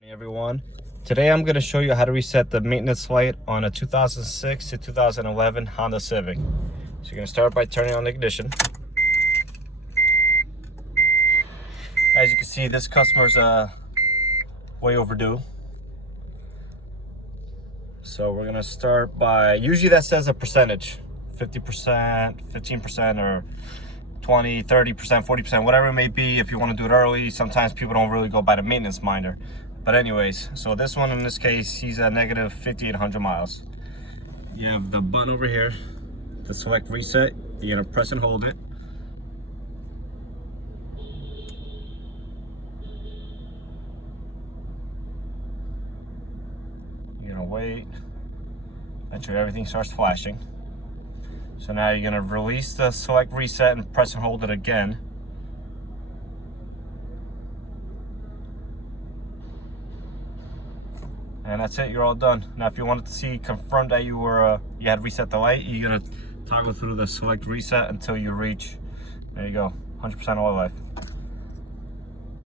Hey everyone, today I'm going to show you how to reset the maintenance light on a 2006 to 2011 Honda Civic. So you're going to start by turning on the ignition. As you can see, this customer's way overdue. So we're going to start by, usually that says a percentage, 50%, 15%, or 20, 30%, 40%, whatever it may be. If you want to do it early, sometimes people don't really go by the maintenance minder. But anyways, so this one, in this case, he's at negative 5,800 miles. You have the button over here, the select reset. You're gonna press and hold it. You're gonna wait until everything starts flashing. So now you're gonna release the select reset and press and hold it again. And that's it, you're all done. Now if you wanted to see, confirm that you had reset the light, you're gonna toggle through the select reset until you reach, there you go, 100% oil life.